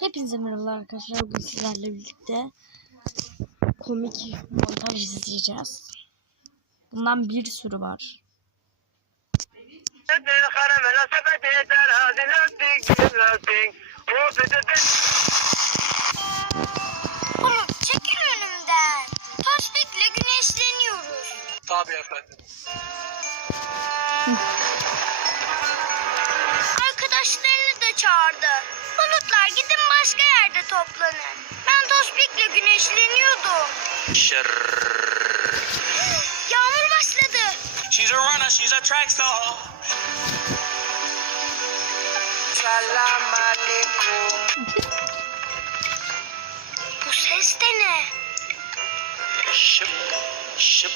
Hepinize merhabalar arkadaşlar. Bugün sizlerle birlikte komik montaj izleyeceğiz. Bundan bir sürü var. Oğlum çekil önümden. Tospikle güneşleniyoruz. Tabii efendim. Arkadaşlarını da çağırdı. Bulutlar gidin başka yerde toplanın. Ben Tospikle güneşleniyordum. Yağmur başladı. She's a runner, she's a track star. Bu ses de ne? Şıp şıp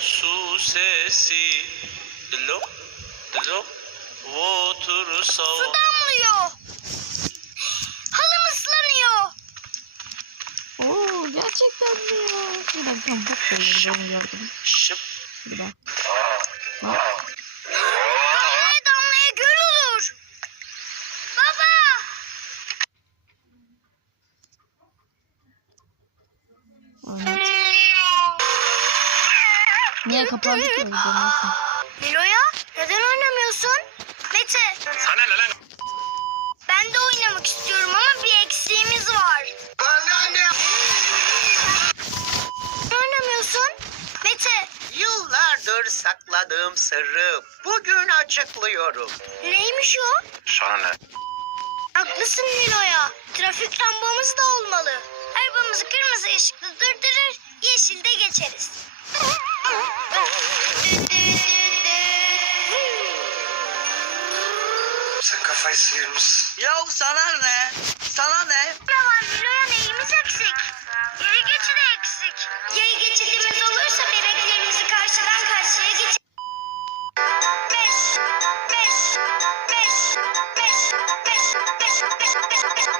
su sesi. Dilo dilo water Su soul. damlıyor. Gerçekten mi ya? Bir dakika tam bok koyuyor onu gördüm. Şıp. Bir dakika. Damlaya damlaya göl olur. Baba. Oynat. Niye kapandı ki o video neyse. Nilo'ya neden oynamıyorsun? Mete Sana ne lan? ben de oynamak istiyorum ama bir eksiğimiz var. Bana? Ne oynamıyorsun? Mete Yıllardır sakladığım sırrı bugün açıklıyorum. neymiş o? Sana ne? Haklısın Nilo'ya. Trafik lambamız da olmalı. Arabamızı kırmızı ışıkta durdurur, yeşilde geçeriz. Sen kafayı sıyırmışsın. Ya sana ne? Sana ne? Yalan Nilo'ya neyimiz eksik? Yaya geçidi eksik. Yaya Varsa bebeklerinizi karşıdan karşıya geçin.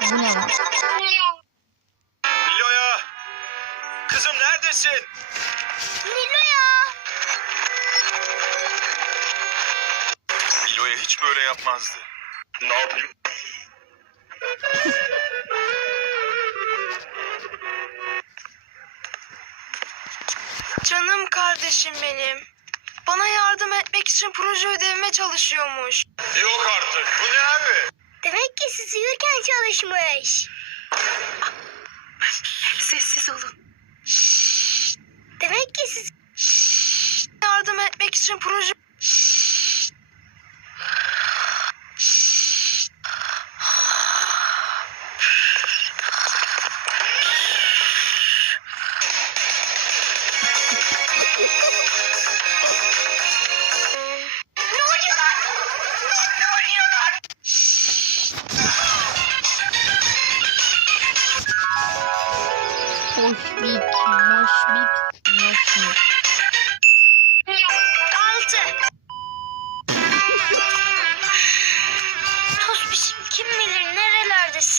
Bu ne lan? Milo'ya! Kızım neredesin? Milo'ya! Milo'ya hiç böyle yapmazdı. Ne yapayım? Canım kardeşim benim. Bana yardım etmek için proje ödevime çalışıyormuş. Yok artık. Bu ne abi? Demek ki siz uyurken çalışmış. Sessiz olun. Demek ki siz... Yardım etmek için proje... Ne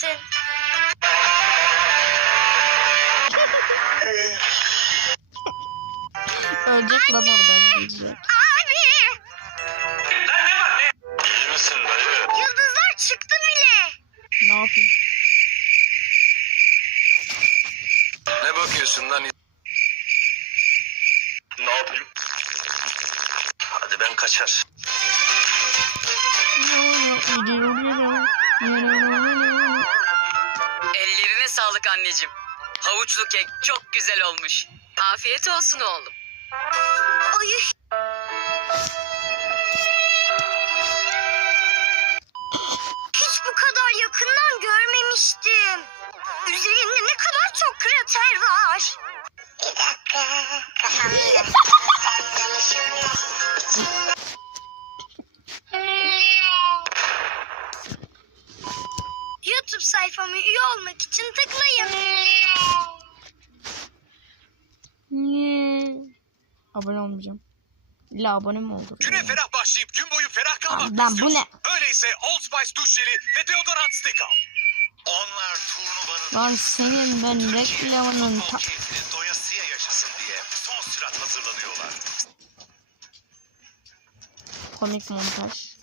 nerelerdesin? Ölecek lan orada izleyecek. Abi! Lan ne var ne? İyi misin dayı? Yıldızlar çıktı bile. Ne yapayım? Ne bakıyorsun lan? Ne yapayım? Hadi ben kaçar. Ellerine sağlık anneciğim. Havuçlu kek çok güzel olmuş. Afiyet olsun oğlum. Ay. Hiç bu kadar yakından görmemiştim. Üzerinde ne kadar çok krater var. YouTube İlla abone mi olur? Güne ferah başlayıp gün boyu ferah kalmak Lan bu istiyorsun. ne? Öyleyse Old Spice duş jeli ve deodorant stick al. Onlar turnuvanın Lan senin ben reklamının ta... doyasıya yaşasın diye son sürat hazırlanıyorlar. komik montaj.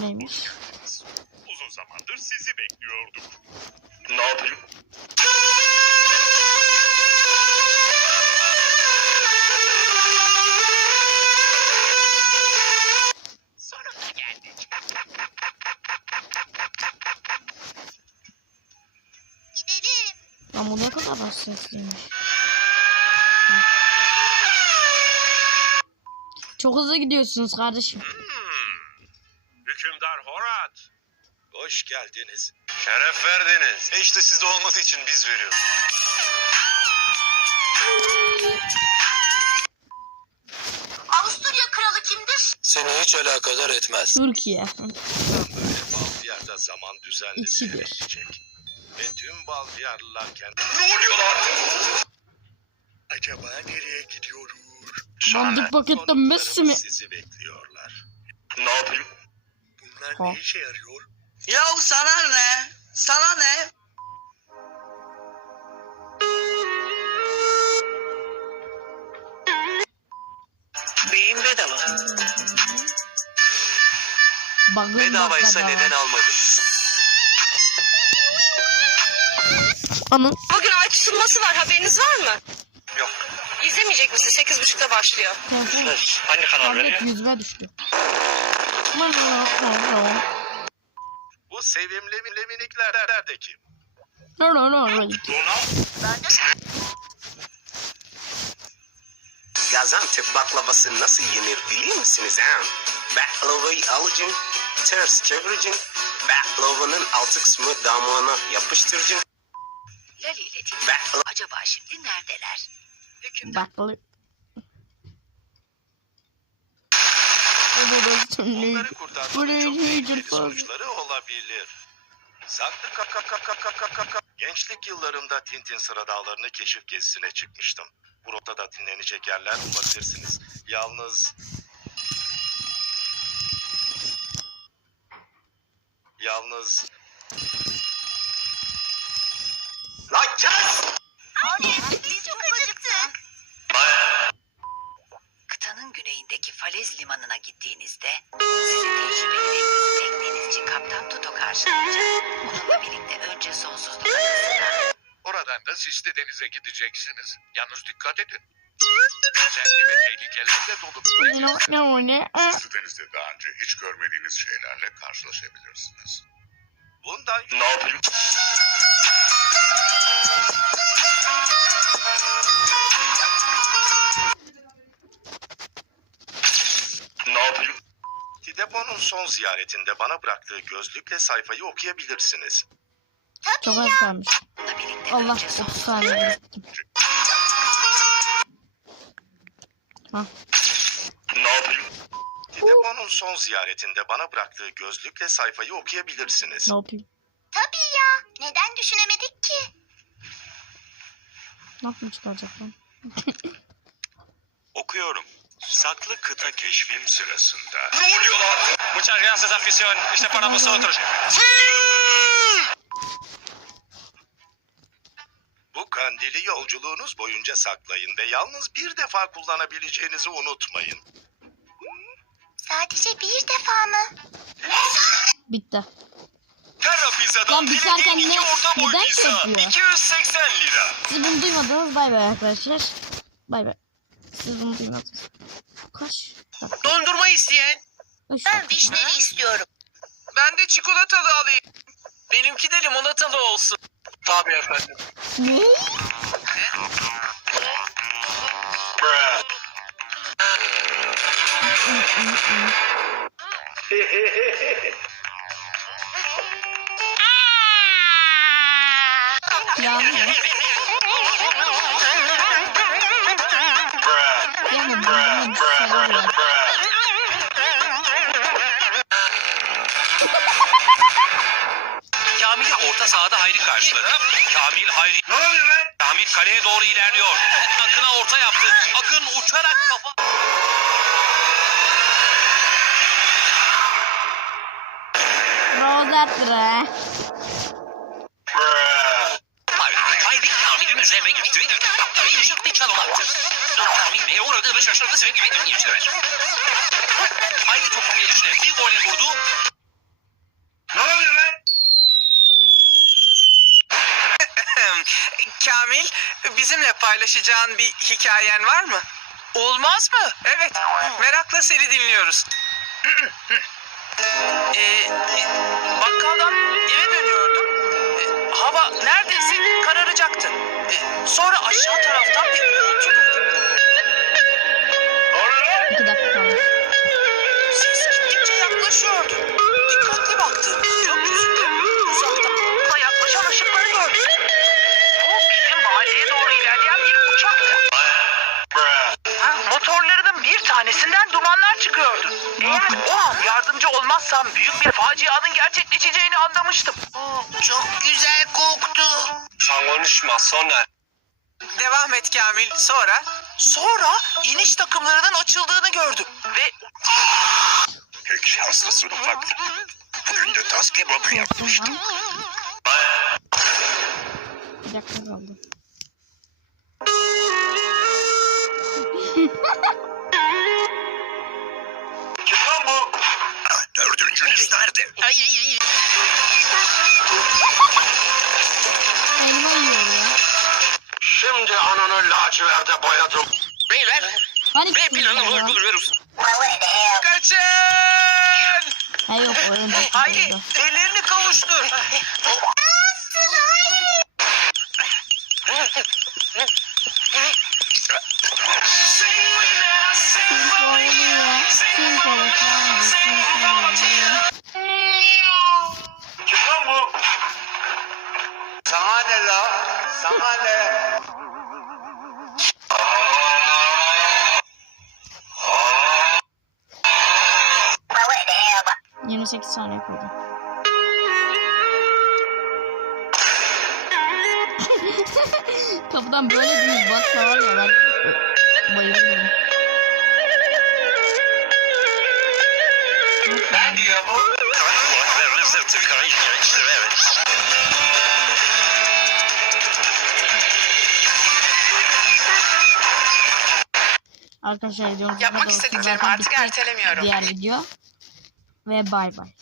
Neymiş? Uzun zamandır sizi bekliyorduk. Ne yapayım? Kadar hasretliymiş. Çok hızlı gidiyorsunuz kardeşim. Hükümdar Horat. Hoş geldiniz. Şeref verdiniz. E işte sizde olmadığı için biz veriyoruz. Avusturya kralı kimdir? Seni hiç alakadar etmez. Türkiye. Böyle Baldiyar'da zaman düzenli İki bir. Ve tüm Baldiyarlılar kendi... Ne oluyor lan? Acaba nereye gidiyoruz? Bandık pakette Messi mi? Sizi bekliyorlar. Ne yapayım? Bunlar Ha. ne işe yarıyor? Ya sana ne? Sana ne? Beyin bedava. Bakın Bedavaysa bakın. neden almadın? Anın. Bugün ay tutulması var haberiniz var mı? Yok. İzlemeyecek misin? Sekiz buçukta başlıyor. Telefon. Hangi kanal Tablet yüzüme düştü. Bu sevimli minikler de kim? No no no. no. Gaziantep baklavası nasıl yenir biliyor musunuz ha? Baklavayı alacaksın, ters çevireceksin. Baklavanın altı kısmı damağına yapıştıracaksın. Lali ile Tilki acaba şimdi neredeler? Hükümdar. Burası Onları kurtarmanın çok tehlikeli sonuçları olabilir. Saklı kaka kaka kaka kaka. Gençlik yıllarımda Tintin sıra dağlarını keşif gezisine çıkmıştım. Bu rotada dinlenecek yerler bulabilirsiniz. Yalnız... Yalnız... Lan kes! Biz çok acıktık. kıtanın güneyindeki Falez limanına gittiğinizde sizi tecrübeli ve gözü Kaptan Toto karşılayacak. Onunla birlikte önce sonsuzluk adasına Oradan da sisli denize gideceksiniz. Yalnız dikkat edin. Ve tehlikelerle dolu bir No no ne? Sisli denizde daha önce hiç görmediğiniz şeylerle karşılaşabilirsiniz. Bundan... Ne yapayım? Son ziyaretinde bana bıraktığı gözlükle sayfayı okuyabilirsiniz. Çok az kalmış. Allah önce 30 sonsuzluk saniye gittim. Ne yapayım? Tidepo'nun son ziyaretinde bana bıraktığı gözlükle sayfayı okuyabilirsiniz. Ne yapayım? Tabii ya. Neden düşünemedik ki? Ne yapayım çıkaracak lan? Okuyorum. Saklı kıta keşfim sırasında. Ne oluyor lan? Muchas gracias afición. İşte para vosotros. Bu kandili yolculuğunuz boyunca saklayın ve yalnız bir defa kullanabileceğinizi unutmayın. Sadece bir defa mı? Bitti. Terra Pizza'dan Lan biterken ne- iki orta boy neden pizza. çekiyor? 280 lira. Siz bunu duymadınız. Bay bay arkadaşlar. Bay bay. Siz bunu duymadınız. Kaç? Dondurma isteyen. Ben dakika. vişneli istiyorum. Ben de çikolatalı alayım. Benimki de limonatalı olsun. Tabii efendim. Ne? Ya. Hayri karşıladı. Kamil Hayri. Ne oluyor lan? Kamil kaleye doğru ilerliyor. Akın'a orta yaptı. Akın uçarak kafa... Rozetre. Hayri, Hayri Kamil'in üzerine gitti. Kaptayı düşüp bir çalım attı. Kamil neye uğradığını şaşırdı. Senin gibi dinleyiciler. Hayri topun gelişine bir voley vurdu. Ne oluyor lan? Kamil, bizimle paylaşacağın bir hikayen var mı? Olmaz mı? Evet, merakla seni dinliyoruz. Ee, bakkaldan eve dönüyordum. Ee, hava neredeyse kararacaktı. Ee, sonra aşağı taraftan bir uğultu duydum. Ses gittikçe yaklaşıyordu. Dikkatli baktım. Dumanlar çıkıyordu. Eğer o an yardımcı olmazsam büyük bir facianın gerçekleşeceğini anlamıştım. Çok güzel koktu. Konuşma sonra. Devam et Kamil. Sonra? Sonra iniş takımlarının açıldığını gördüm. Ve Pek şanslısın ufaklık. Bugün de tas kebabı yapmıştım. Dakika kaldı. Dördüncünüz nerede? Elma yiyor ya. Şimdi ananı laciverde boyadım. Beyler Hani B kim planını ya? uyguluyoruz. kaçın! Ha yok oyunda. Hayri ellerini kavuştur. Kim konuşuyor? 28 saniye kaldı. Kapıdan böyle bir baksa var ya ben bayılırım. Arkadaşlar videomuz Yapmak istediklerimi artık ertelemiyorum. Diğer video. Ve bay bay.